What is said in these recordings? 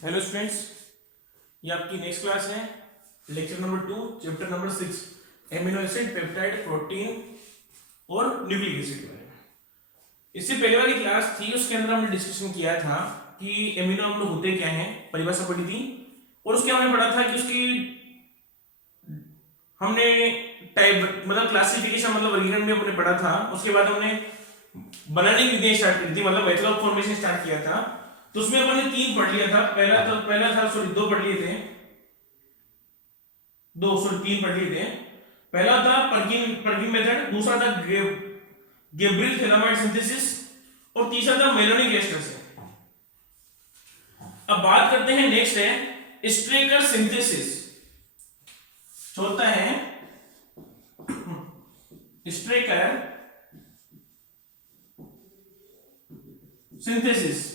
Hello students, ये आपकी next class है। Lecture number 2 chapter number 6 amino acid, peptide, protein और न्यूक्लिक एसिड में। इससे पहले वाली क्लास थी, उसके अंदर हमने डिस्कशन किया था कि एमिनो अम्ल होते क्या हैं, परिभाषा पढ़ी थी। और उसके हमने पढ़ा था कि उसकी हमने टाइप मतलब क्लासिफिकेशन मतलब वर्गीकरण भी हमने पढ़ा था। उसके बाद हमने बनाने की विधियां स्टार्ट करी थी, मतलब मेथड ऑफ फॉर्मेशन स्टार्ट किया था। तो उसमें अपन ने 3 पढ़ लिया था। पहला था सॉरी 2 पढ़ लिए थे, 3 पढ़ लिए थे। पहला था पर्किन मेथड, दूसरा था गैब्रियल थेलामाइड सिंथेसिस और तीसरा था मेलोनिक एस्टर से। अब बात करते हैं, नेक्स्ट है स्ट्रेकर सिंथेसिस। चौथा है स्ट्रेकर सिंथेसिस,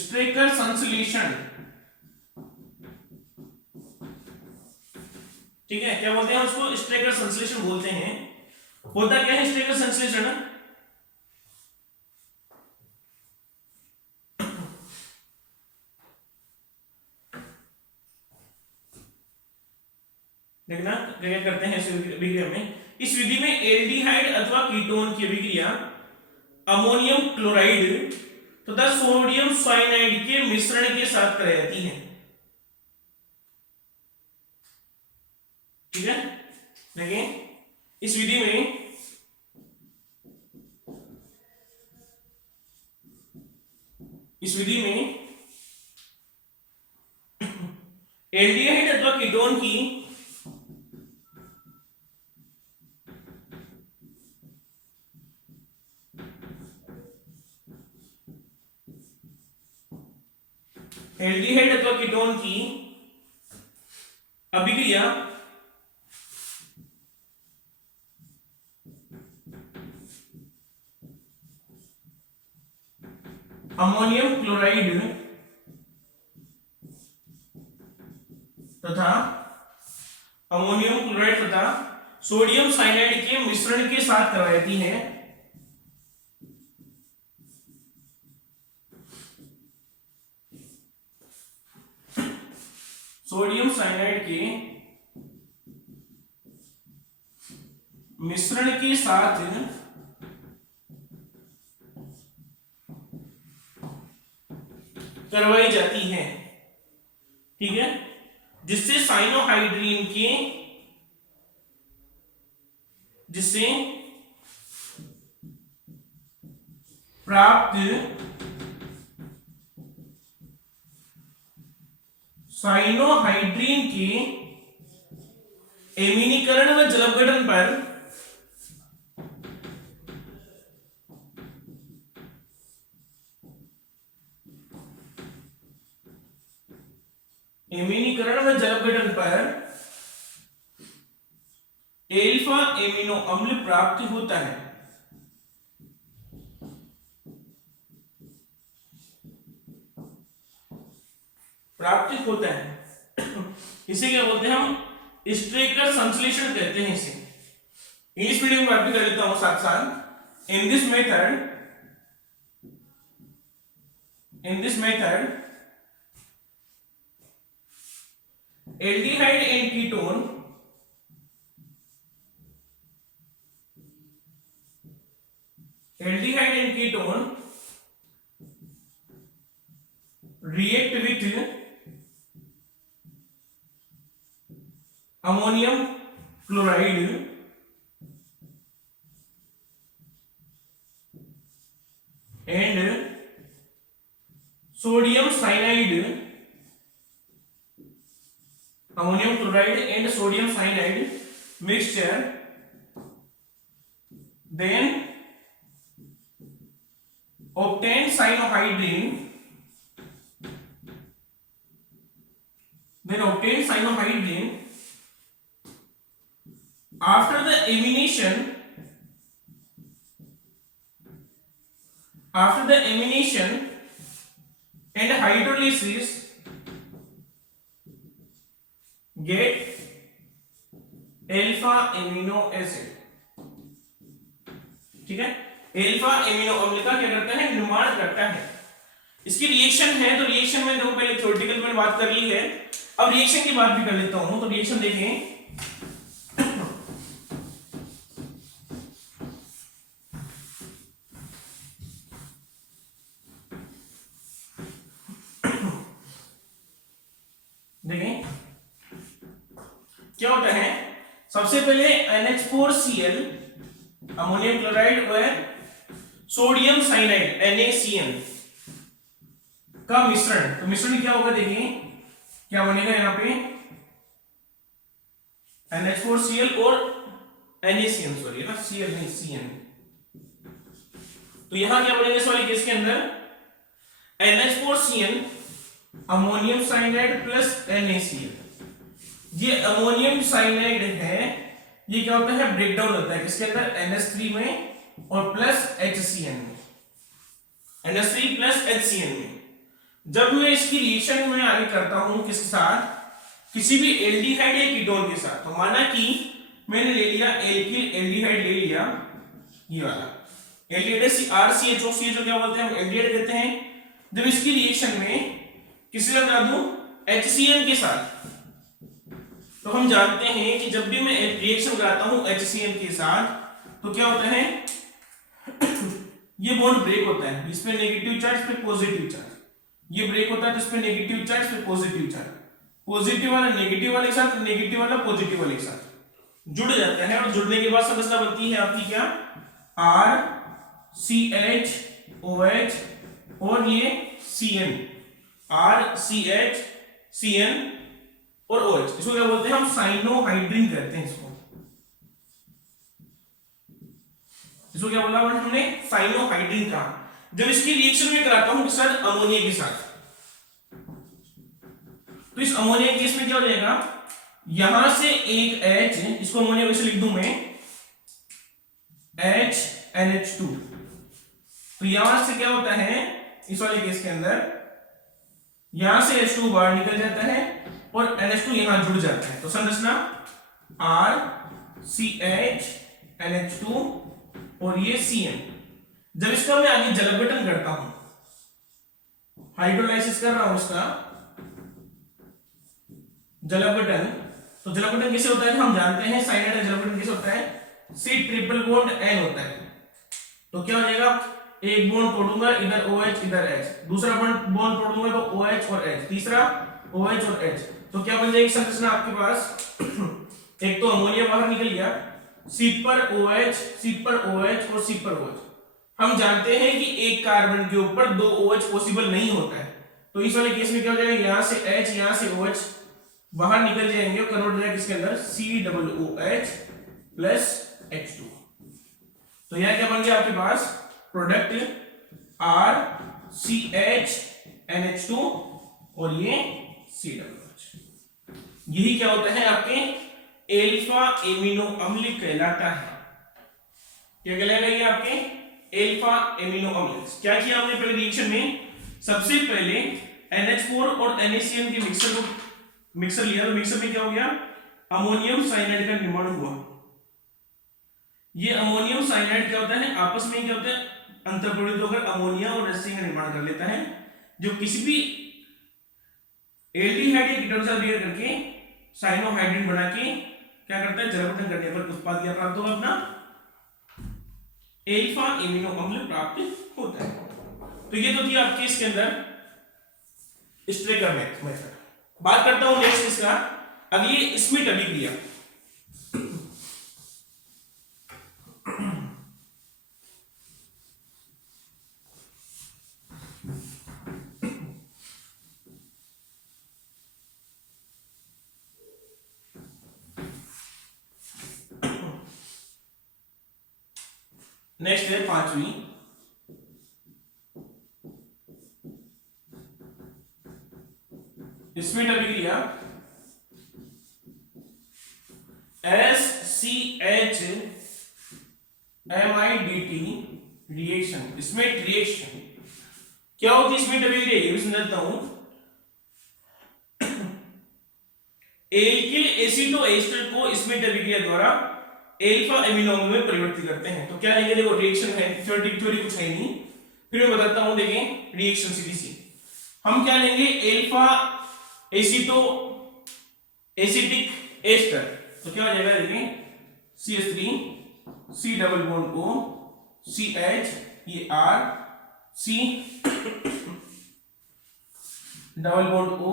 स्ट्रेकर संश्लेषण। ठीक है, क्या बोलते हैं उसको? स्ट्रेकर संश्लेषण बोलते हैं। होता क्या है स्ट्रेकर संश्लेषण? देखना क्या करते हैं इस अभिक्रिया में। इस विधि में एल्डिहाइड अथवा कीटोन की अभिक्रिया अमोनियम क्लोराइड तथा सोडियम साइनाइड के मिश्रण के साथ कराई जाती है। ठीक है, देखिए इस विधि में एल्डिहाइड अथवा कीटोन की अभिक्रिया अमोनियम क्लोराइड तथा सोडियम साइनाइड के मिश्रण के साथ कराई जाती है। सोडियम साइनाइड के मिश्रण के साथ करवाई जाती है। ठीक है, जिससे प्राप्त साइनोहाइड्रीन के एमिनीकरण व जलपघटन पर एल्फा एमिनो अम्ल प्राप्त होता है। इसे क्या बोलते हैं? हम स्ट्रेकर संश्लेषण कहते हैं इसे। इंग्लिश मीडियम में बात कर लेता हूं साथ साथ। In this method aldehyde and ketone react with ammonium chloride and sodium cyanide, ammonium chloride and sodium cyanide mixture, then obtain cyanohydrin, after the emanation and hydrolysis get alpha amino acid। ठीक है, alpha amino अम्ल का क्या करता है? निर्माण करता है। इसकी रिएक्शन है तो रिएक्शन में देखो पहले थ्योरेटिकल में बात कर ली है, अब रिएक्शन की बात भी कर लेता हूं। तो रिएक्शन देखें, देखें क्या होता है। सबसे पहले NH4Cl अमोनियम क्लोराइड और सोडियम साइनाइड NaCN का मिश्रण। तो मिश्रण क्या होगा, देखिए क्या बनेगा यहां पे NH4Cl और NaCN, सॉरी ना Cl नहीं CN। तो यहां क्या बनेगा इस वाले केस के अंदर, NH4Cl ammonium cyanide plus NaCl। ये अमोनियम साइनाइड है, ये क्या होता है ब्रेकडाउन होता है किसके अंदर, NH3 में और प्लस HCN में, NH3 प्लस HCN में। जब मैं इसकी रिएक्शन में आगे करता हूं किसके साथ, किसी भी एल्डिहाइड या कीटोन के साथ, तो माना कि मैंने ले लिया एल्किल एल्डिहाइड ले लिया, ये वाला एल्डिहाइड RCHO, जो क्या बोलते हैं हम एल्डिहाइड कहते हैं। जब इसकी रिएक्शन में किसी का करा दूं HCN के साथ, तो हम जानते हैं कि जब भी मैं रिएक्शन कराता हूं HCN के साथ तो क्या होता है ये बॉन्ड ब्रेक होता है, इसमें नेगेटिव चार्ज पे पॉजिटिव चार्ज, ये ब्रेक होता है तो इसमें नेगेटिव चार्ज पे पॉजिटिव चार्ज, पॉजिटिव वाला नेगेटिव वाले के साथ, नेगेटिव वाला पॉजिटिव वाले के साथ जुड़ जाता है। और जुड़ने के बाद संरचना बनती है आपकी क्या, RCHOH और ये CN, RCHCN और OH, इसको क्या बोलते हैं हम साइनोहाइड्रिन कहते हैं। इसको क्या बोला हमने, साइनोहाइड्रिन कहा। जब इसकी रिएक्शन में कराता हूं किसके साथ, अमोनिया के साथ, तो इस अमोनिया केस में क्या हो जाएगा, यहां से एक H, इसको अमोनिया कैसे लिख दूं मैं, HNH2। तो यहां से क्या होता है इस वाले केस के अंदर, यहां से H2 बाहर निकल जाता है और NH2 यहां जुड़ जाता है। तो संरचना RCHNH2 और ये CN। जब इसका मैं आगे जल अपघटन करता हूं, हाइड्रोलाइसिस कर रहा हूं इसका जल अपघटन, तो जल अपघटन कैसे होता है हम जानते हैं, साइनाइड का जल अपघटन कैसे होता है, C ट्रिपल बॉन्ड N होता है। तो क्या हो जाएगा, एक बॉन्ड तोड़ूंगा इधर OH इधर H, दूसरा बॉन्ड तोड़ूंगा तो OH और H, तीसरा OH और H, तो क्या बन जाएगी संरचना आपके पास एक तो अमोनिया बाहर निकल गया, C पर OH, C पर OH और C पर OH। हम जानते हैं कि एक कार्बन के ऊपर दो OH पॉसिबल नहीं होता है, तो इस वाले केस में क्या हो जाएगा, यहां से H यहां से OH बाहर निकल जाएंगे और कन्वर्ट हो जाएगा किसके अंदर, COOH प्लस H2। तो यह क्या बन गया आपके पास प्रोडक्ट RCHNH2 और ये COOH। यही क्या होता है आपके एल्फा एमिनो अम्ल कहलाता है। क्या कहलाएगा ये आपके एल्फा एमिनो अम्ल। क्या किया हमने पहले रिएक्शन में, सबसे पहले NH4 और NaCN के मिक्सर लिया, तो मिक्सर में क्या हो गया, अमोनियम साइनाइड का निर्माण हुआ। ये अमोनियम साइनाइड क्या होता है, आपस में क्या होता है अंतर्प्रेरित होकर अमोनिया और HCl का निर्माण कर लेता है, जो किसी भी एल्डिहाइड या कीटोन से रिएक्ट करके साइनोहाइड्रिन बना के क्या करता है, जल अपघटन करने पर उत्पाद क्या प्राप्त होगा, अपना एल्फा एमिनो अम्ल प्राप्त होता है। तो ये तो थी आपके इसके अंदर स्ट्रेकर मेथड। बात करता हूं नेक्स्ट इसका, अगली स्मिट अभिक्रिया। नेक्स्ट है पांचवी, स्मिट अभिक्रिया SCH-MIDT रिएक्शन, स्मिट रिएक्शन। क्या होती है स्मिट अभिक्रिया, ये भी समझाता हूं। एल्किल एसिटोएस्टर को स्मिट अभिक्रिया द्वारा एल्फा एमिनो अम्ल में परिवर्तित करते हैं। तो क्या लेंगे, देखो रिएक्शन है, थ्योरी कुछ है नहीं, फिर मैं बताता हूं, देखें रिएक्शन सीधी सी। हम क्या लेंगे, एल्फा एसीटो एसिटिक एस्टर, तो क्या हो जाएगा, देखें CH3 C double bond O CH, ये R C double bond O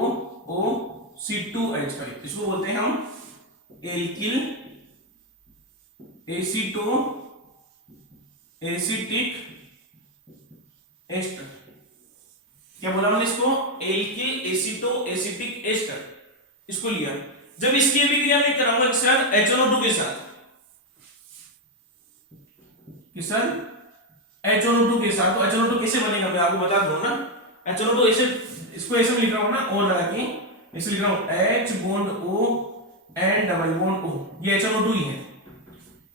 O C2H5, इसको बोलते हैं हम एल्किल एसीटो एसिटिक एस्टर। क्या बोला हमने इसको, एल्किल एसीटो एसिटिक एस्टर, इसको लिया। जब इसकी अभिक्रिया में कराऊंगा किसके साथ, HNO2 के साथ, HNO2 के साथ, तो HNO2 कैसे बनेगा मैं आपको बता दूं ना। HNO2 ऐसे, इसको ऐसे में लिख रहा हूं ना, और लगा के ऐसे लिख रहा हूं, H bond O and double bond O, ये HNO2 ही है।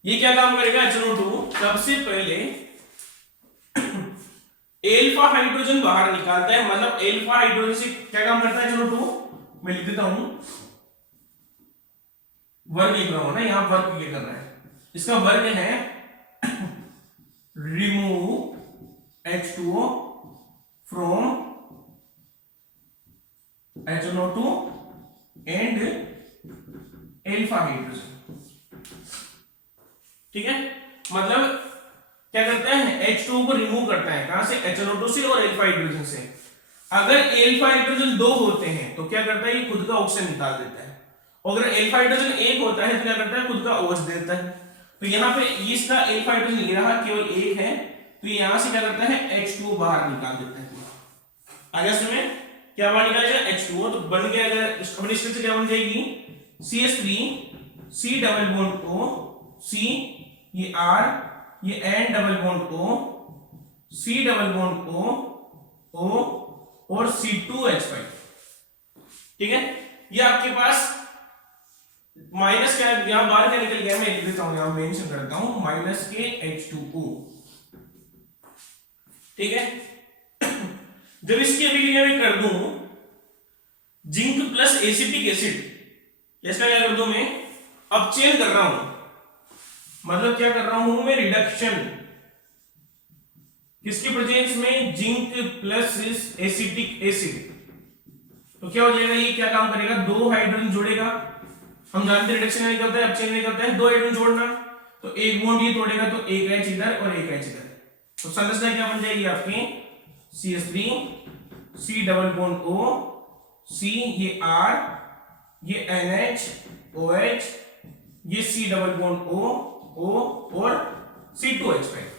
ये क्या काम करेगा, HNO2 सबसे पहले एल्फा हाइड्रोजन बाहर निकालता है, मतलब एल्फा हाइड्रोजन से क्या काम करता है HNO2, मैं लिख देता हूं, वर्ग लिख रहा हूं ना, यहां वर्ग क्या कर रहा है, इसका वर्ग है remove H2O from HNO2 and alpha hydrogen. ठीक है, मतलब क्या करता है, H2O को रिमूव करता है, कहां से, HNO2 से और एल्फा हाइड्रोजन से। अगर एल्फा हाइड्रोजन 2 होते हैं तो क्या करता है, ये खुद का ऑक्सीजन निकाल देता है, और अगर एल्फा हाइड्रोजन 1 होता है तो क्या करता है, खुद का OH देता है। तो यहाँ पे इसका एल्फा हाइड्रोजन ये रहा, केवल 1 है, तो यहां से क्या करता है, H2O बाहर निकाल देता है। आगे समय क्या बाहर निकालेगा, H2O, तो बन गया, अगर अपनी स्ट्रक्चर क्या बन जाएगी, CH3 C double bond O C, ये R, ये N double bond O C double bond O और C2H5। ठीक है, ये आपके पास माइनस क्या है, यहां बाहर क्या निकल गया, मैं लिख देता हूं, यहां मेंशन करता हूं, माइनस के H2O। ठीक है, जब इसकी अभिक्रिया में कर दूं जिंक प्लस एसिटिक एसिड, इसका क्या कर दूं मैं, अब चेंज कर रहा हूं, मतलब क्या कर रहा हूं मैं, रिडक्शन, किसके प्रेजेंस में, जिंक प्लस एसिटिक एसिड। तो क्या हो जाएगा, ये क्या काम करेगा, 2 हाइड्रोजन जोड़ेगा, हम जानते हैं रिडक्शन नहीं करता है, अब चेंज नहीं करता है, 2 हाइड्रोजन जोड़ना, तो एक बॉन्ड ये तोड़ेगा, तो एक H इधर और एक H इधर, तो संरचना क्या बन जाएगी आपकी, CH3 C double bond O C, ये R, ये NH OH, ये C डबल बॉन्ड O और C2H5।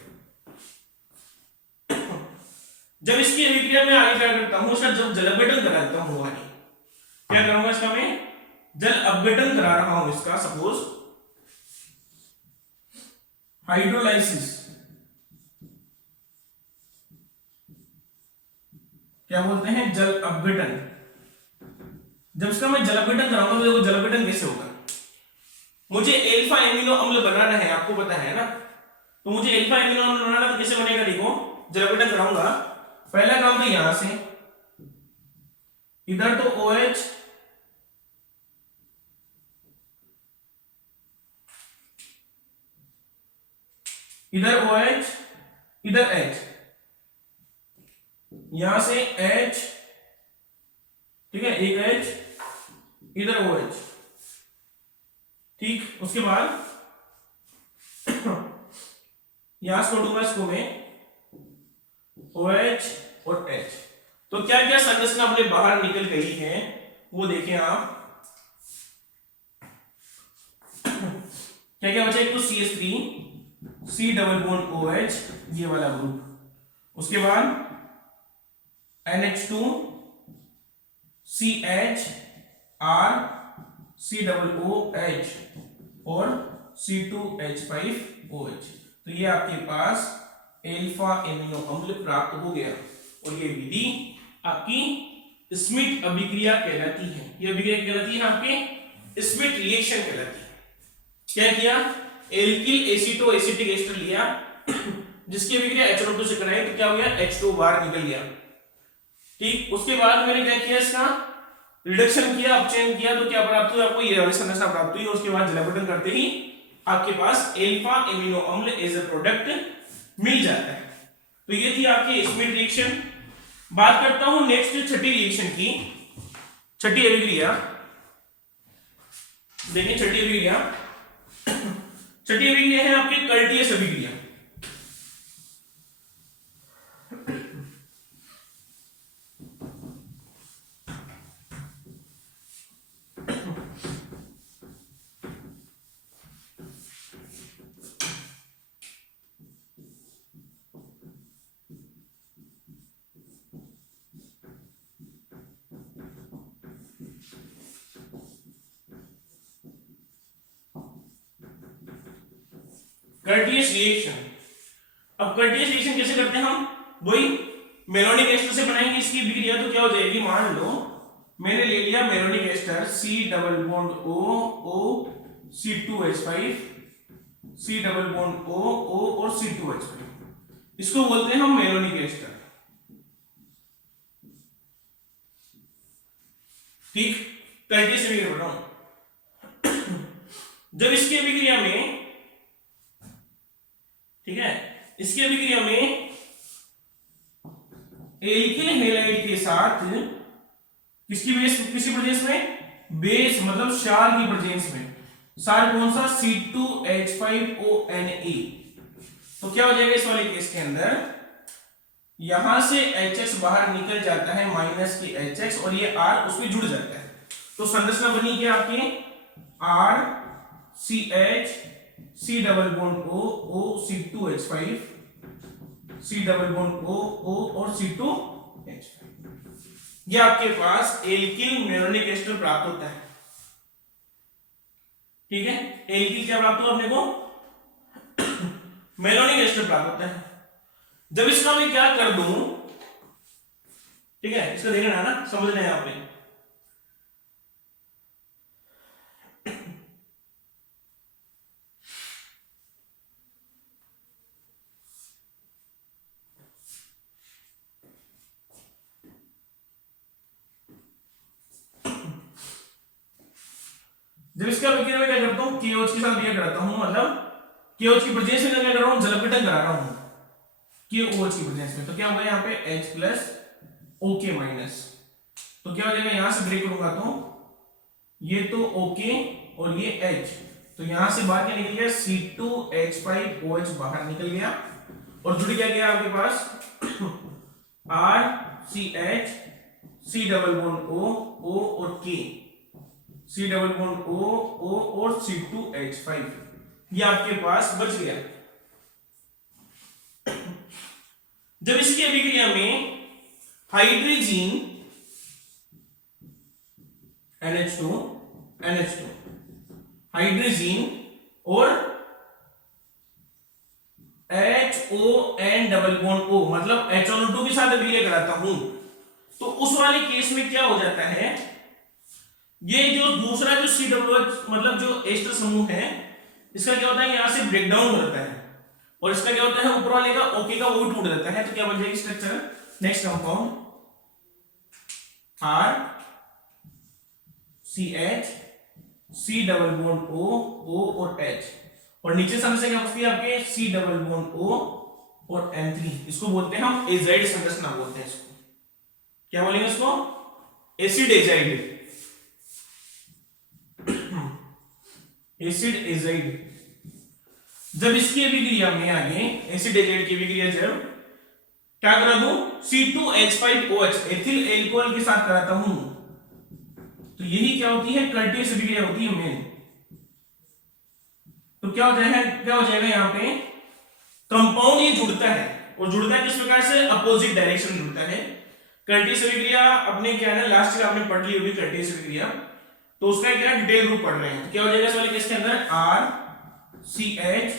जब इसकी अभिक्रिया में आगे क्या करता हूं सर, जब जल अपघटन कराता हूं, आगे क्या करूंगा, इसका मैं जल अपघटन करा रहा हूं, इसका सपोज हाइड्रोलाइसिस, क्या बोलते हैं, जल अपघटन। जब इसका मैं जल अपघटन कराऊंगा तो देखो जल अपघटन कैसे होगा, मुझे एल्फा एमिनो अम्ल बनाना है, आपको पता है ना, तो मुझे एल्फा एमिनो अम्ल बनाना तो कैसे बनेगा, देखो जल अपघटन कराऊंगा, पहला काम तो यहां से, इधर तो OH, इधर OH, इधर H, यहां से H, ठीक है, एक H, इधर OH, ठीक, उसके बाद यहां से छोड़ूंगा इसको मैं, OH और H। तो क्या क्या संरचना अपने बाहर निकल गई है वो देखें आप, क्या क्या बचा, एक तो CH3 C double bond OH, ये वाला ग्रुप, उसके बाद NH2 CH R C double OH और C2H5OH। तो ये आपके पास एल्फा एमिनो अम्ल प्राप्त हो गया, और ये विधि आपकी स्मिथ अभिक्रिया कहलाती है। ये अभिक्रिया कहलाती है आपके स्मिथ रिएक्शन कहलाती है। क्या किया, एल्किल एसीटो एसिटिक एस्टर लिया जिसकी अभिक्रिया HNO2 से कराई, तो क्या हो गया, H2O बाहर निकल गया। ठीक, उसके बाद मैंने क्या किया, इसका रिडक्शन किया, अपचयन किया, तो क्या प्राप्त हुआ, आपको ये वाली संरचना प्राप्त हुई। उसके बाद जलावटन करते ही आपके पास एल्फा एमिनो अम्ल एज अ प्रोडक्ट मिल जाता है। तो ये थी आपकी स्मिथ रिएक्शन। बात करता हूं नेक्स्ट छठी रिएक्शन की, छठी अभिक्रिया। देखिए छठी अभिक्रिया, छठी अभिक्रिया है आपकी कर्टियस अभिक्रिया। कर्टियस रिएक्शन, अब कर्टियस रिएक्शन कैसे करते हैं हम, वही मेलोनिक एस्टर से बनाएंगे इसकी अभिक्रिया। तो क्या हो जाएगी, मान लो मैंने ले लिया malonic ester C double bond O O C2H5 C double bond O O और C2H5, इसको बोलते हैं हम मेलोनिक एस्टर। ठीक, कर्टियस अभिक्रिया बताऊं। जब इसकी अभिक्रिया में, ठीक है, इसकी अभिक्रिया में एल्किल हैलाइड के साथ किसकी बेस, किसी प्रेजेंस में, बेस मतलब क्षार की प्रेजेंस में, क्षार कौन सा, C2H5ONA। तो क्या हो जाएगा इस वाले केस के अंदर, यहां से HX बाहर निकल जाता है माइनस की HX और ये R उसमें जुड़ जाता है। तो संरचना बनी क्या आपकी, RCH C double bond O O C2H5 C double bond O O और C2H5, ये आपके पास एल्किल मेलोनिक एस्टर प्राप्त होता है। ठीक है, एल्किल क्या प्राप्त हुआ अपने को, मेलोनिक एस्टर प्राप्त होता है। जब इसका मैं क्या कर दूं, ठीक है, इसका देखना है ना, समझना है आपने। जब इसका अभिक्रिया में क्या करता हूं, KOH के साथ रिएक्ट करता हूं, मतलब KOH की प्रेजेंस में क्या कर रहा हूं, जलपीड़न करा रहा हूं KOH की प्रेजेंस में। तो क्या होगा यहाँ पे H प्लस OK माइनस, तो क्या हो जाएगा, यहां से ब्रेक करूंगा तो ये तो OK और ये H, तो यहां से बाहर क्या निकल गया, C2H5OH बाहर निकल गया और जुड़ क्या गया आपके पास RCH C double bond O O और K C double bond O O और C2H5, ये आपके पास बच गया। जब इसकी अभिक्रिया में हाइड्रोजन NH2 हाइड्रोजन और HON डबल बॉन्ड O मतलब HNO2 के साथ अभिक्रिया कराता हूं, तो उस वाले केस में क्या हो जाता है, ये जो दूसरा जो COH मतलब जो एस्टर समूह है, इसका क्या होता है, यहां से ब्रेक डाउन हो जाता है और इसका क्या होता है, ऊपर वाले का OK का वो टूट जाता है। तो क्या बन जाएगी structure, next compound RCH C double bond O O और H, और नीचे समस्या क्या होती है आपके C डबल बॉन्ड O और N3, इसको बोलते हैं हम एजाइड संरचना बोलते हैं। इसको क्या बोलेंगे, इसको एसिड एजाइड, एसिड एजाइड। जब इसकी अभिक्रिया में आगे एसिड एजाइड की अभिक्रिया जब क्या करा दूं, C2H5OH एथिल एल्कोहल के साथ कराता हूं, तो यही क्या होती है, कर्टियस अभिक्रिया होती है मेन। तो क्या हो जाएगा यहाँ पे, कंपाउंड ये जुड़ता है और जुड़ता है किस प्रकार से, अपोजिट डायरेक्शन में जुड़ता है। कर्टियस अभिक्रिया अपने क्या है ना, लास्ट का आपने पढ़ ली होगी कर्टियस अभिक्रिया, तो उसका क्या डिटेल रूप पढ़ रहे हैं। तो क्या हो जाएगा इस वाले केस के अंदर, RCH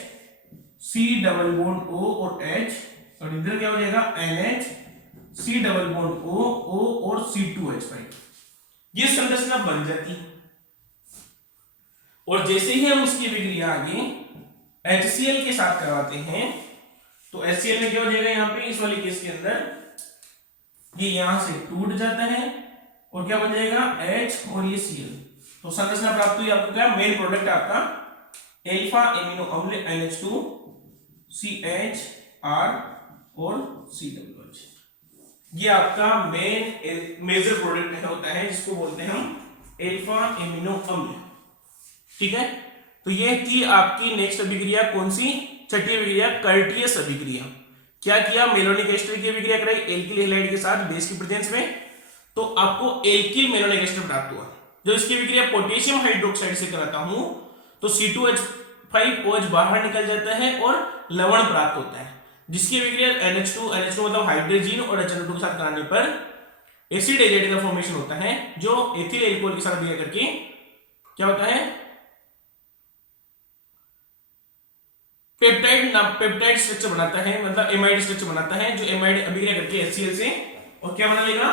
C double bond O और H, और इधर क्या हो जाएगा NH C double bond O O और C2H5, ये संरचना बन जाती है। और जैसे ही हम उसकी अभिक्रिया आगे HCl के साथ करवाते हैं, तो HCl में क्या हो जाएगा, यहाँ पे इस वाले केस के अंदर ये यहां से टूट जाता है और क्या बन जाएगा, H और ये Cl। तो संरचना प्राप्त हुई आपको, क्या मेन प्रोडक्ट आपका अल्फा एमिनो अम्ल NH2 CHR और COOH। ये आपका मेजर प्रोडक्ट है होता है जिसको बोलते हैं हम अल्फा एमिनो अम्ल। ठीक है, तो ये थी आपकी नेक्स्ट अभिक्रिया। कौन सी? छठी अभिक्रिया, कर्टियस अभिक्रिया। क्या किया? मेलोनिक एस्टर की अभिक्रिया कराई एल्किल हैलाइड के साथ बेस की प्रेजेंस में, तो आपको एल्किल मेलोनिक एस्टर प्राप्त हुआ। जो इसकी अभिक्रिया पोटेशियम हाइड्रोक्साइड से कराता हूं तो C2H5OH बाहर निकल जाता है और लवण प्राप्त होता है, जिसकी अभिक्रिया NH2 मतलब हाइड्रोजन और HNO2 के साथ कराने पर एसिड एजेट का फॉर्मेशन होता है, जो एथिल एल्कोहल के साथ अभिक्रिया करके क्या होता है? पेप्टाइड स्ट्रक्चर बनाता है, मतलब एमाइड स्ट्रक्चर बनाता है, जो एमाइड अभिक्रिया करके HCl से और क्या बना लेगा?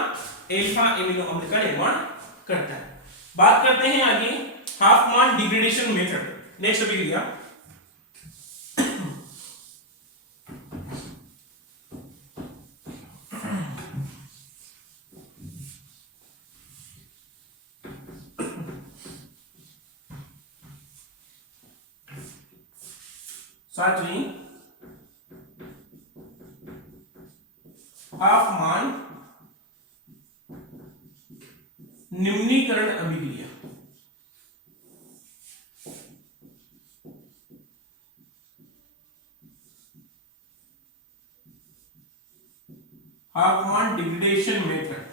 अल्फा एमिनो अम्ल का निर्माण करता है। बात करते हैं आगे हाफमान डिग्रेडेशन मेथड। नेक्स्ट अभिक्रिया सातवीं हाफमान निम्नीकरण अभिक्रिया। हाफमान डिग्रेडेशन मेथड,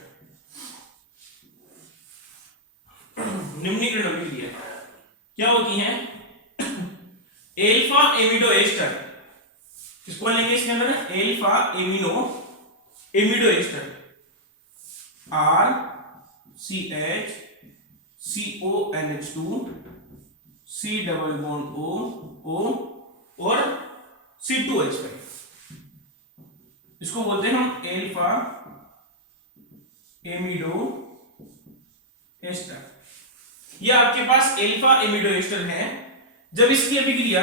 निम्नीकरण अभिक्रिया क्या होती है? एल्फा एमिडो एस्टर, किसको लेंगे इसके अंदर? Alpha amido ester RCH CONH2 C double bond O और C2H5, इसको बोलते हैं हम एल्फा एमिडो एस्टर। ये आपके पास एल्फा एमिडो एस्टर है। जब इसकी अभिक्रिया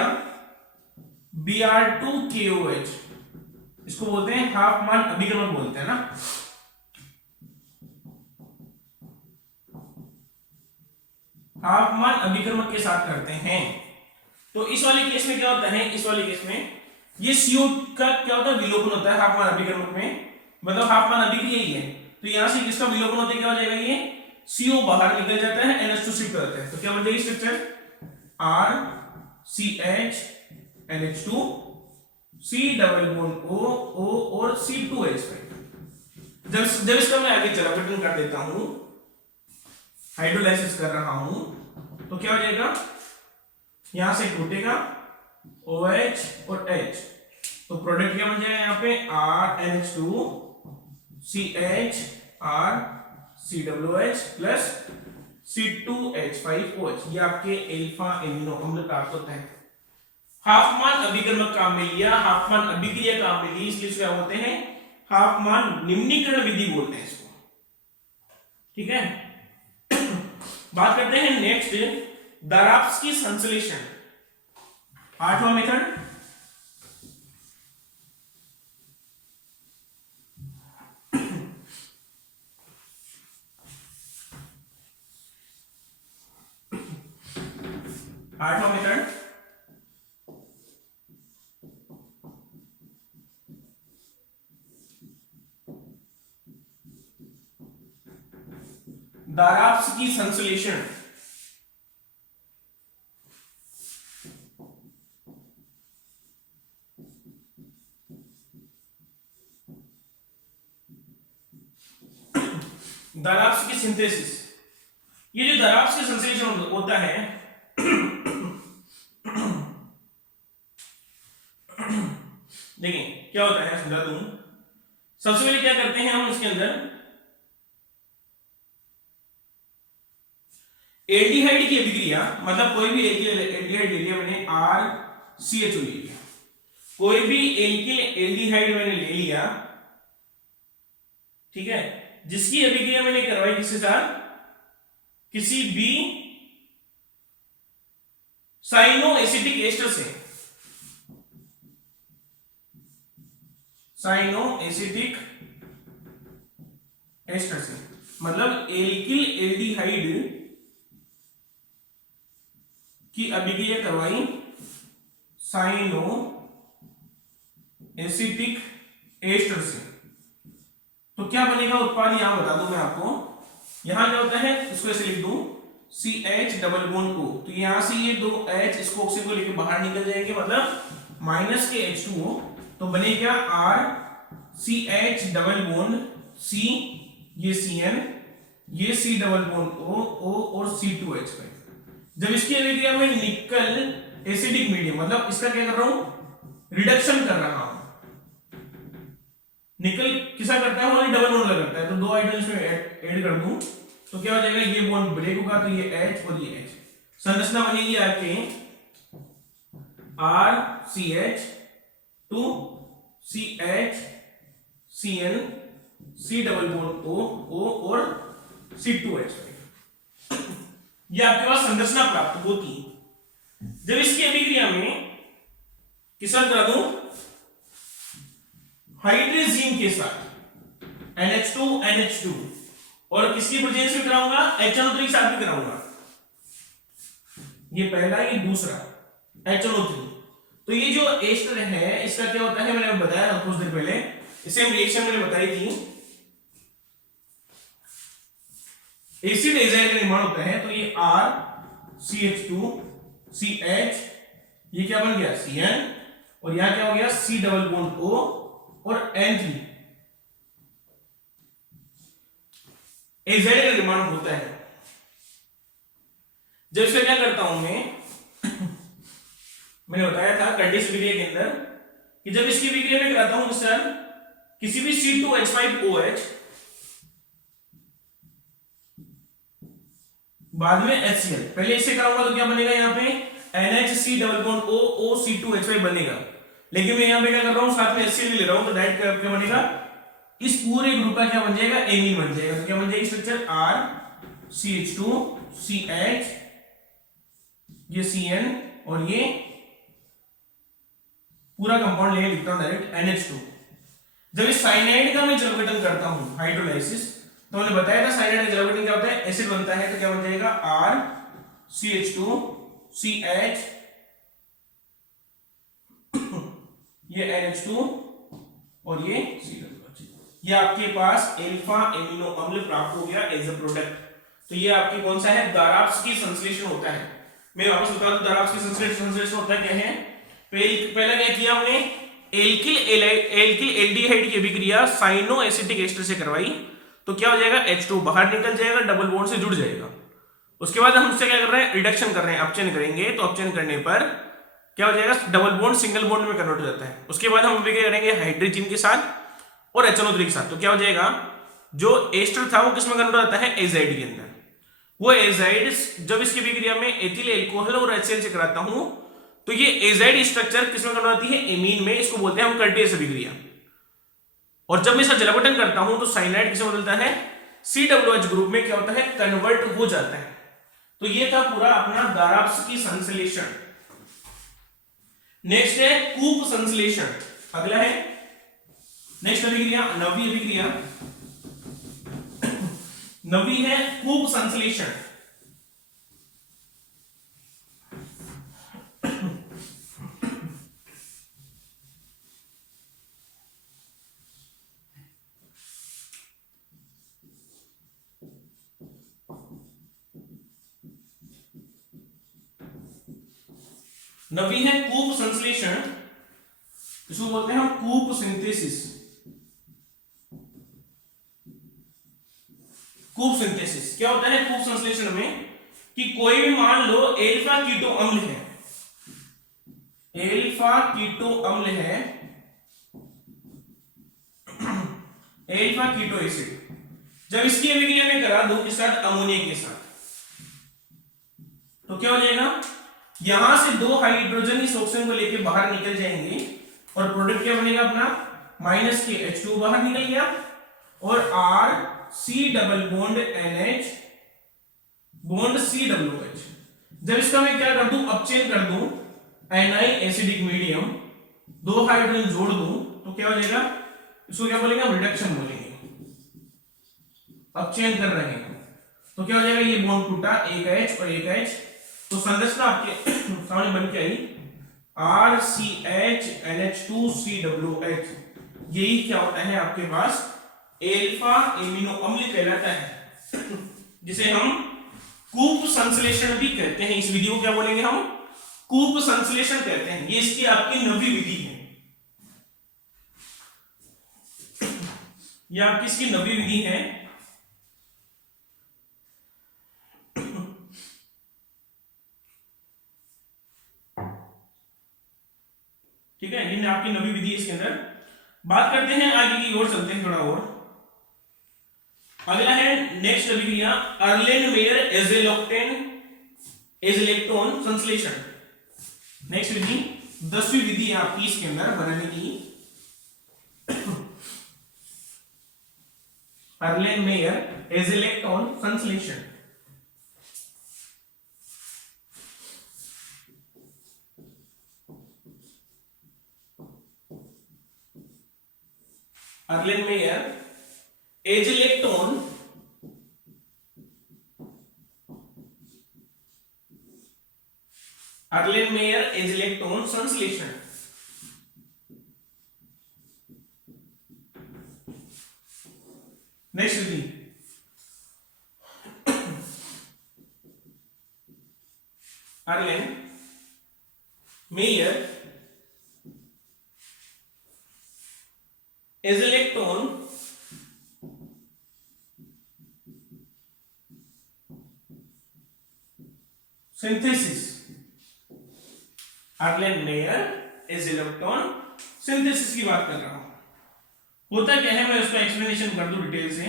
Br2KOH, इसको बोलते हैं हाफमान अभिकर्मक बोलते हैं ना, हाफमान अभिकर्मक के साथ करते हैं, तो इस वाले केस में क्या होता है? इस वाले केस में ये CO का क्या होता है? विलोपन होता है हाफमान अभिकर्मक में, मतलब हाफमान अभिक्रिया ही है, तो यहां से किसका विलोपन होता है? क्या हो जाएगा? ये CO बाहर निकल जाता है, NH2 शिफ्ट होता है, तो क्या बन जाएगी structure? RCH NH2 C double bond O और C2H5। जब इसका मैं आगे चलापटन कर देता हूं, हाइड्रोलाइसिस कर रहा हूं, तो क्या हो जाएगा? यहां से टूटेगा OH और H, तो प्रोडक्ट क्या बन जाएगा यहाँ पे? RNH2 CH RCOOH plus C2H5OH। ये आपके एल्फा एमिनो अम्ल प्राप्त होता है। हाफमान अभिकर्मक काम में लिया, हाफमान अभिक्रिया काम में ली, इसलिए क्या बोलते हैं? हाफमान निम्नीकरण विधि बोलते हैं इसको। ठीक है, बात करते हैं नेक्स्ट दाराव्स्की संश्लेषण, आठवां मेथड। आठवां मेथड दाराव्स्की संश्लेषण। दाराव्स्की सिंथेसिस, ये जो दाराव्स्की संश्लेषण होता है देखिए क्या होता है, समझा दूं। सबसे पहले क्या करते हैं हम इसके अंदर एल्डिहाइड की अभिक्रिया, मतलब कोई भी एल्डिहाइड ले लिया मैंने, RCHO ले लिया, कोई भी एल्किल एल्डिहाइड मैंने ले लिया, ठीक है, जिसकी अभिक्रिया मैंने करवाई किसके साथ? किसी भी साइनोएसिटिक एस्टर से, साइनोएसिटिक एस्टर से, मतलब एल्किल एल्डिहाइड की अभिक्रिया करवाई साइनो एसिटिक एस्टर से। तो क्या बनेगा उत्पाद, यहां बता दूं मैं आपको। यहां क्या होता है, इसको ऐसे लिख दूं CH डबल बॉन्ड O, तो यहां से ये दो H इसको ऑक्सीजन को लेके बाहर निकल जाएंगे, मतलब माइनस के H2O, तो बने क्या R CH double bond C, ये Cn, ये C डबल बॉन्ड O और C2H5। जब इसकी अभिक्रिया में निकल एसिडिक मीडियम, मतलब इसका क्या कर रहा हूं, रिडक्शन कर रहा हूं। निकल किसा करता है, ओनली डबल बॉन्ड करता है, तो दो हाइड्रोजन में ऐड कर दूं तो क्या हो जाएगा, ये बॉन्ड ब्रेक होगा, तो ये H और ये H। संरचना बनेगी आपके RCH 2 CH Cn C double bond O और C2H5। ये आपके पास संरचना प्राप्त होती है। जब इसकी अभिक्रिया में किसका करा दूं, हाइड्रोजीन के साथ NH2 NH2, और किसकी प्रेजेंस में कराऊंगा, HNO3 के साथ भी कराऊंगा। ये पहला, ये दूसरा HNO3। तो ये जो एस्टर है इसका क्या होता है, मैंने बताया कुछ देर पहले, इसे रिएक्शन मैंने बताई थी, एसिड एजाइड का निर्माण होता है। तो ये RCH2 CH, ये क्या बन गया Cn, और यहां क्या हो गया C डबल बॉन्ड O और N3, एजाइड का निर्माण होता है। जब इसका क्या करता हूं मैंने बताया था कंडीशन विक्रिया के अंदर कि जब इसकी विक्रिया में कराता हूं सर किसी भी C2H5OH, बाद में HCl, पहले इससे कराऊंगा तो क्या बनेगा, यहाँ पे NHC double bond O C2H5 बनेगा, लेकिन मैं यहाँ पे क्या कर रहा हूँ, साथ में HCl भी ले रहा हूं, तो डायरेक्ट क्या बनेगा, इस पूरे ग्रुप का क्या बन जाएगा, एमीन बन जाएगा। तो क्या बन जाएगी स्ट्रक्चर, RCH2 CH, ये Cn, और ये पूरा कंपाउंड लेके लिखता हूं डायरेक्ट NH2। जब इस साइनाइड का मैं जलविघटन करता हूं हाइड्रोलाइसिस, तो मैंने बताया था साइनाइड का जलविघटन क्या होता है, एसिड बनता है, तो क्या बन जाएगा RCH2 CH, ये NH2 और ये CH। ये आपके पास अल्फा एमिनो अम्ल प्राप्त हो गया एज अ प्रोडक्ट। तो ये आपके कौन सा है, दाराव्स्की संश्लेषण होता है। मैं वापस बता दूं दाराव्स्की संश्लेषण होता क्या है। पहला क्या किया हमने, एल्किल एल्डिहाइड की अभिक्रिया साइनो एसिटिक एस्टर से करवाई, तो क्या हो जाएगा, H2 बाहर निकल जाएगा, डबल बॉन्ड से जुड़ जाएगा। उसके बाद हम इससे क्या कर रहे हैं, रिडक्शन कर रहे हैं, अपचयन करेंगे, तो अपचयन करने पर क्या हो जाएगा, डबल बॉन्ड सिंगल बॉन्ड में कन्वर्ट हो जाता है। उसके बाद हम अभिक्रिया करेंगे हाइड्रोजन के साथ और HNO3 के साथ, तो क्या हो जाएगा, जो एस्टर था वो किस में कन्वर्ट होता है, एजाइड के अंदर। वो एजाइड जब इसकी अभिक्रिया में एथिल एल्कोहल और HCl से कराता हूं, तो ये एजाइड स्ट्रक्चर किस में कन्वर्ट होती है, एमीन में। इसको बोलते हैं हम कर्टियस अभिक्रिया। और जब मैं इसका जलविघटन करता हूं तो साइनाइड किसमें बदलता है, COOH ग्रुप में क्या होता है, कन्वर्ट हो जाता है। तो ये था पूरा अपना दाराव्स्की संश्लेषण। नेक्स्ट है कूप संश्लेषण, अगला है नेक्स्ट अभिक्रिया, नवी अभिक्रिया, नवी है कूप संश्लेषण। नवी है कूप संश्लेषण, इसको बोलते हैं हम कूप सिंथेसिस। कूप सिंथेसिस क्या होता है कूप संश्लेषण में, कि कोई भी मान लो एल्फा कीटो अम्ल है, एल्फा कीटो अम्ल है, एल्फा कीटो एसिड, जब इसकी अभिक्रिया में करा दो किसके साथ, अमोनिया के साथ, तो क्या हो जाएगा, यहां से दो हाइड्रोजन इस ऑक्सीजन को लेके बाहर निकल जाएंगे, और प्रोडक्ट क्या बनेगा अपना, माइनस के H2 बाहर निकल गया, और R C double bond NH bond COOH। जब इसका मैं क्या कर दूं, अपचयन कर दूं, Ni एसिडिक मीडियम, दो हाइड्रोजन जोड़ दूं, तो क्या हो जाएगा, इसको क्या बोलेंगे, रिडक्शन बोलेंगे, अपचयन कर रहे हैं, तो क्या हो जाएगा, ये बॉन्ड टूटा, एक H और एक H, तो संरचना आपके सामने बन के आई RCH NH2 COOH। यही क्या होता है आपके पास एल्फा एमिनो अम्ल कहलाता है, जिसे हम कूप संश्लेषण भी कहते हैं। इस विधि को क्या बोलेंगे हम? कूप संश्लेषण कहते हैं। ये इसकी आपकी नवी विधि है, ये आपकी इसकी नवी विधि है। ठीक है, ये आपकी नवी विधि है। इसके अंदर बात करते हैं आगे की ओर, चलते हैं थोड़ा और। अगला है नेक्स्ट अभिक्रिया अर्लेनमेयर एज़ेलेक्टोन संश्लेषण। नेक्स्ट विधि 10वीं विधि है आपकी इसके अंदर बनाने की, अर्लेनमेयर एज़ेलेक्टोन संश्लेषण। अर्लेनमेयर एज़ेलेक्टोन अर्लेनमेयर एज़ेलेक्टोन संश्लेषण। नेक्स्ट विधि अर्लेनमेयर एज़ेलेक्टोन सिंथेसिस। अर्लेनमेयर एज़ेलेक्टोन सिंथेसिस की बात कर रहा हूं। होता क्या है, मैं उसका एक्सप्लेनेशन कर दूं डिटेल से।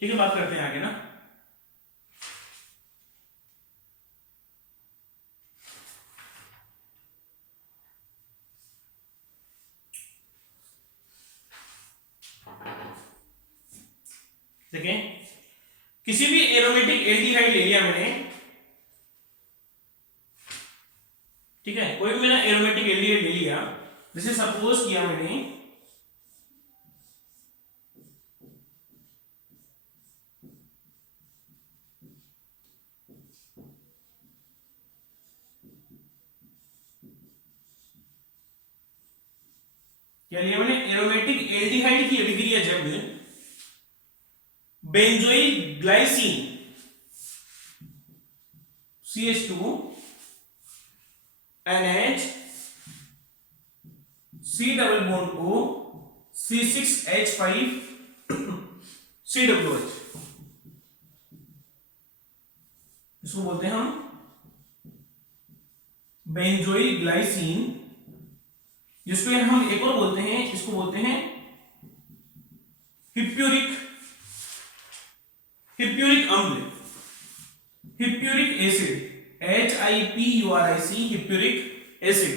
ठीक है, बात करते हैं आगे ना। देखें, किसी भी एरोमेटिक एल्डिहाइड ले लिया मैंने, ठीक है, कोई भी मैंने एरोमेटिक एल्डिहाइड ले लिया, जैसे सपोज किया मैंने क्या लिया मैंने, एरोमेटिक एल्डिहाइड की अभिक्रिया जब benzoyl glycine CH2 NH C double bond O C6H5 CWH, इसको बोलते हैं हम बेंजोइल ग्लाइसिन, जिसको हम एक और बोलते हैं, इसको बोलते हैं हिप्यूरिक अम्ल, हिप्यूरिक एसिड, HIPURIC हिप्यूरिक एसिड।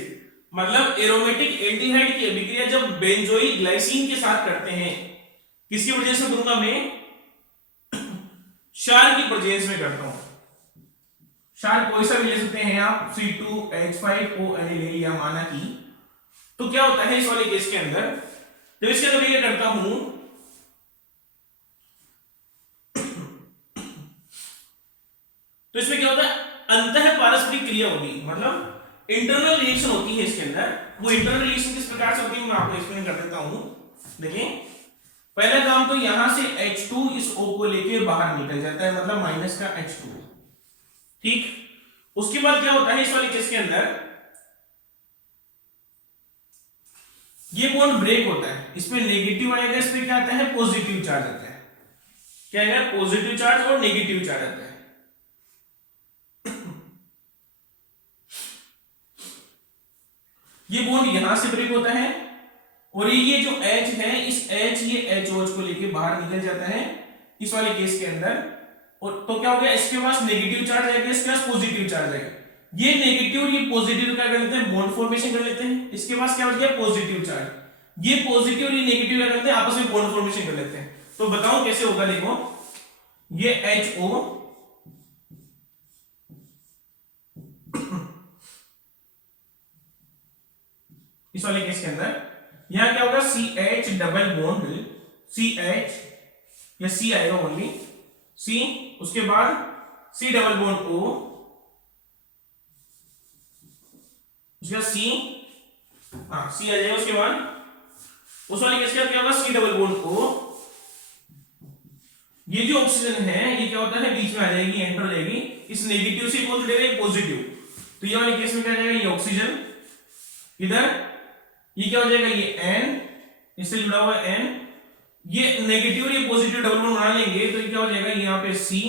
मतलब एरोमेटिक एल्डिहाइड की अभिक्रिया जब बेंजोइल ग्लाइसिन के साथ करते हैं, किसकी प्रेजेंस में करूंगा मैं? क्षार की प्रेजेंस में करता हूं। क्षार कोई सा भी ले सकते हैं आप, C2H5O ले लिया माना कि, तो क्या होता है इस वाले केस के अंदर, जब इसके अंदर ये करता हूं तो इसमें क्या होता है, अंतः पारस्परिक क्रिया होगी, मतलब इंटरनल रिएक्शन होती है इसके अंदर। वो इंटरनल रिएक्शन किस प्रकार से होती है मैं आपको एक्सप्लेन कर देता हूं। देखिए, पहला काम तो यहां से H2 इस O को लेके बाहर निकल जाता है, मतलब माइनस का H2, ठीक। उसके बाद क्या होता है इस वाले केस के अंदर, ये बॉन्ड ब्रेक होता है, इसमें नेगेटिव आएगा, इस पे क्या आता है, पॉजिटिव चार्ज आता है। क्या आएगा, पॉजिटिव चार्ज और नेगेटिव चार्ज आता है। ये बॉन्ड यहां से ब्रेक होता है और ये जो H है, इस H ये HOH को लेके बाहर निकल जाता है इस वाले केस के अंदर। और तो क्या हो गया, इसके पास नेगेटिव चार्ज आएगा, इसके पास पॉजिटिव चार्ज आएगा। ये नेगेटिव और ये पॉजिटिव क्या कर लेते हैं, बॉन्ड फॉर्मेशन कर लेते हैं। इसके पास क्या हो गया, पॉजिटिव चार्ज, ये पॉजिटिव और ये नेगेटिव क्या करते हैं, आपस में बॉन्ड फॉर्मेशन कर लेते हैं। तो बताओ कैसे होगा, देखो ये HO इस वाले केस के अंदर यहां क्या होगा, C H double bond, C H या सी आएगा ओनली सी, उसके बाद सी डबल बॉन्ड ओ, उसके बाद सी, हाँ सी आ जाएगा, उसके बाद उस वाली केस क्या होगा, सी डबल बॉन्ड ओ, ये जो ऑक्सीजन है ये क्या होता है बीच में आ जाएगी, एंटर हो जाएगी, इस नेगेटिव से कौन जुड़ेगा, पॉजिटिव, तो ये वाले केस में क्या जाएगा, ये ऑक्सीजन इधर, ये क्या हो जाएगा, ये एन, इससे जुड़ा हुआ एन, ये नेगेटिव और ये पॉजिटिव डबल बॉन्ड बना लेंगे तो ये क्या हो जाएगा, यहाँ पे सी,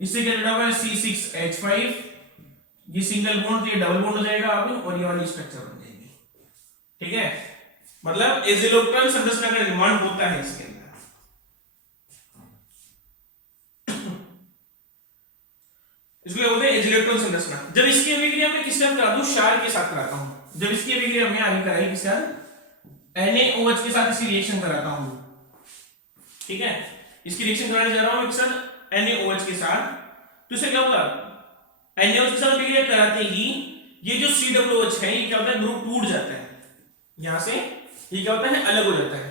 इससे क्या जुड़ा हुआ है C6H5, ये सिंगल बॉन्ड, तो ये डबल बॉन्ड हो जाएगा अब, और ये वाली स्ट्रक्चर बन जाएगी। ठीक है, मतलब एजिलोक्टन संरचना का निर्माण होता है इसके अंदर। इसको क्या बोलते हैं, एजिलोक्टन संरचना। जब इसकी अभिक्रिया मैं किसके साथ करा दूं, क्षार के साथ कराता हूं। जब इसकी अभिक्रिया मैं आगे कराई किसके साथ, NaOH के साथ इसकी रिएक्शन कराता हूं। ठीक है, इसकी रिएक्शन कराने जा रहा हूं एक साथ NaOH के साथ, तो इससे क्या होगा, NaOH के साथ अभिक्रिया कराते ही ये जो COOH है ये क्या होता है, ग्रुप टूट जाता है, यहां से ये क्या होता है, अलग हो जाता है।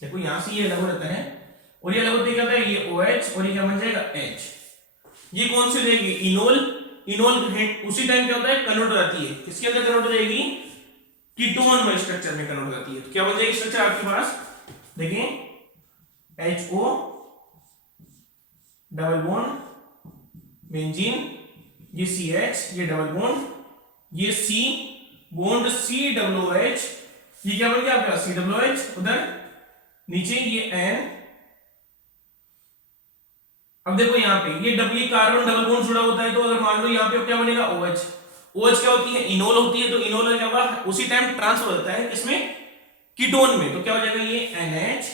देखो यहां से ये अलग हो जाता है, और ये अलग होते क्या होता है, ये OH और ये क्या बन जाएगा H। ये कौन सी रहेगी, इनोल, इनोल उसी टाइम क्या होता है, कन्वर्ट हो जाती है, किसके अंदर कन्वर्ट हो जाएगी, कीटोन में स्ट्रक्चर में कन्वर्ट हो जाती है। तो क्या बन जाएगी स्ट्रक्चर आपके पास, देखिए HO डबल बॉन्ड बेंजीन, ये CH, ये डबल बॉन्ड, ये C बॉन्ड COOH, ये क्या बन गया आपका COOH, उधर नीचे ये N। अब देखो यहाँ पे ये डबल कार्बन डबल बॉन्ड जुड़ा होता है, तो अगर मान लो यहाँ पे क्या बनेगा OH, OH क्या होती है, इनोल होती है, तो इनोल क्या होगा, उसी टाइम ट्रांसफर होता है इसमें कीटोन में, तो क्या हो जाएगा, ये NH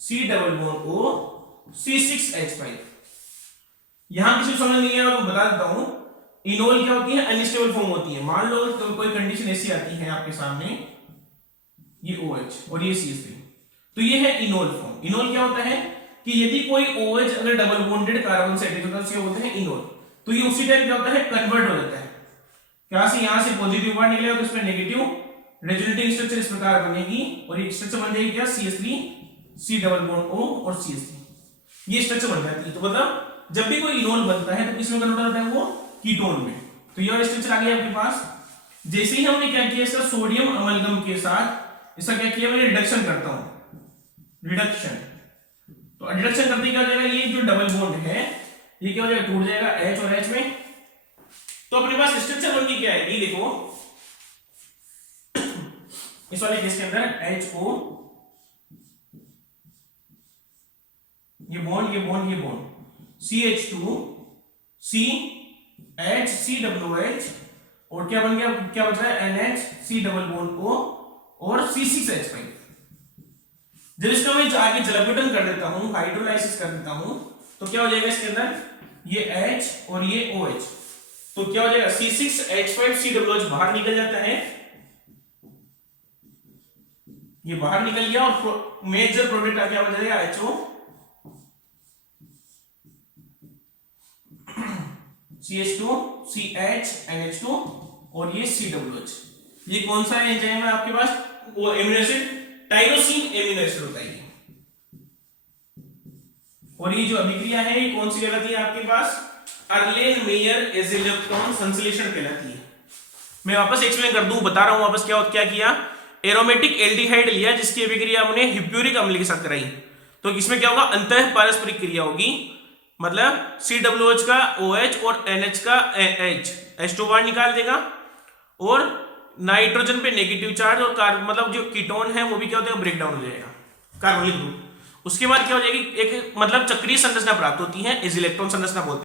C double bond O C6H5। यहां किसी समझ नहीं है तो बता देता हूं, इनोल क्या होती है, अनस्टेबल फॉर्म होती है। मान लो तो कोई कंडीशन ऐसी आती है आपके सामने, ये OH और ये CH3, तो ये है इनोल फॉर्म। इनोल क्या होता है कि यदि कोई OH अगर डबल बॉन्डेड कार्बन से अटैच होता है, उसको बोलते हैं इनोल, तो ये उसी टाइम क्या होता है, कन्वर्ट हो जाता है, क्या से यहां से पॉजिटिव बाहर निकलेगा तो इसमें नेगेटिव, रेजोनेटिंग स्ट्रक्चर इस प्रकार बनेगी, और ये स्ट्रक्चर बन जाएगी क्या, CH3 C double bond O और CH3, ये स्ट्रक्चर बन जाती है। तो मतलब जब भी कोई इनोल बनता है तो किसमें कन्वर्ट होता है, वो कीटोन में। तो ये वाला स्ट्रक्चर आ गया आपके पास। जैसे ही हमने क्या किया, इसका सोडियम अमलगम के साथ इसका क्या किया, मैं रिडक्शन करता हूं, रिडक्शन, तो रिडक्शन करते क्या हो जाएगा, ये जो डबल बॉन्ड है ये क्या हो जाएगा, टूट जाएगा H और H में। तो अपने पास स्ट्रक्चर बन के क्या आएगी, देखो इस वाले केस के अंदर HO, ये बॉन्ड, ये बॉन्ड, ये बॉन्ड, CH2 CH COOH, और क्या बन गया, क्या बच रहा है, NH C double bond O और C6H5। जब इसका मैं आगे जलावटन कर देता हूं, हाइड्रोलाइसिस कर देता हूं, तो क्या हो जाएगा इसके अंदर, ये H और ये OH, तो क्या हो जाएगा, C6H5 COOH बाहर निकल जाता है, ये बाहर निकल गया, और मेजर प्रोडक्ट आ क्या हो जाएगा, HO CH2 CH NH2 और ये COOH। ये कौन सा एंजाइम है आपके पास, वो amino acid, tyrosine amino acid होता है। और ये जो अभिक्रिया है ये कौन सी कहलाती है आपके पास, अर्लेन मेयर एजिलोक्टोन संश्लेषण कहलाती है। मैं वापस एक्सप्लेन कर दूं, बता रहा हूं वापस क्या किया, एरोमेटिक एल्डिहाइड लिया जिसकी अभिक्रिया हमने हिप्यूरिक अम्ल के साथ कराई, तो इसमें क्या होगा, अंतः पारस्परिक क्रिया होगी, मतलब COOH का OH और NH का H2 बाहर निकाल देगा, और नाइट्रोजन पे नेगेटिव चार्ज, और मतलब जो कीटोन है वो भी क्या होता है, ब्रेक डाउन हो जाएगा, कार्बोनिल ग्रुप। उसके बाद क्या हो जाएगी, एक मतलब चक्रीय संरचना प्राप्त होती है, एजिलेक्ट्रॉन संरचना बोलते हैं।